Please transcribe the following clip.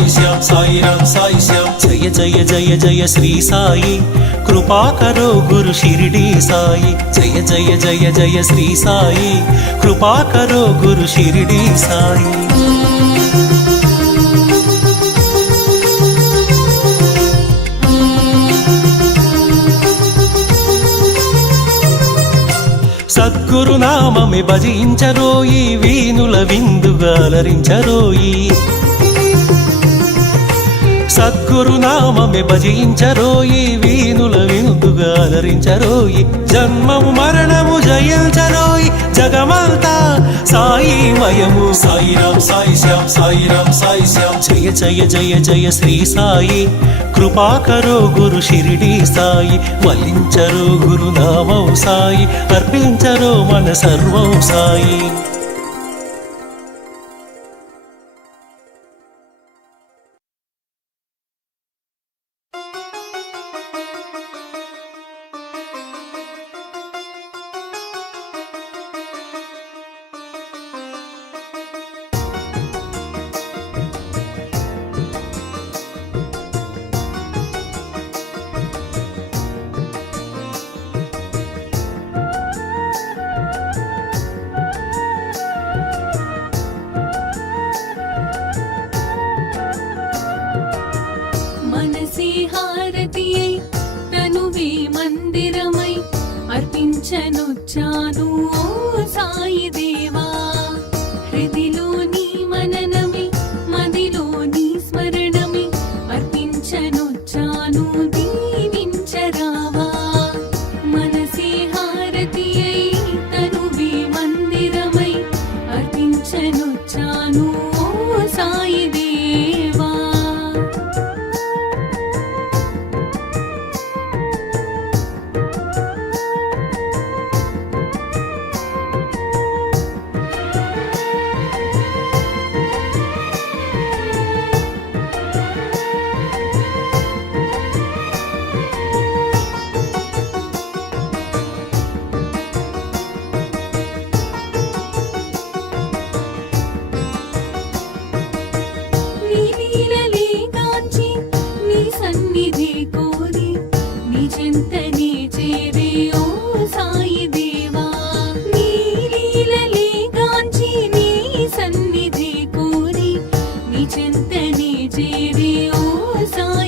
సాయి శ్యామ్ సాయి రామ్ సాయి శ్యామ్ జయ జయ జయ జయ శ్రీ సాయి. కృపాకరో గురు షిరిడి సాయి. జయ జయ జయ జయ శ్రీ సాయి. కృపాకరో గురు షిరిడి సాయి. సద్గురునామమి భజించరోయి వీణుల విందుగా అలరించరోయి. సద్గురునామమే భజించరోయి వీణుల వినుతుగా ఆదరించరోయి జన్మము మరణము జయించరోయి జగమంతా సాయి మయము. సాయి రామ్ సాయి శ్యామ్ సాయి రామ్ సాయి శ్యామ్. జయ జయ జయ జయ శ్రీ సాయి. కృపాకరో గురు షిరిడి సాయి. వల్లించరో గురునామం సాయి. అర్పించరో మన సర్వం సాయి. మనసే హారతియై తనువే మందిరమై అర్పించనొచ్చాను ఓ సాయి దేవా. హృదిలో నీ మననమే మదిలో నీ స్మరణమే అర్పించనొచ్చాను దీ చింతనే చేరే ఓ సాయి దేవా నీ లీలలే కాంచి నీ సన్నిధి కోరి. నీ చింతని చేరే ఓ సాయి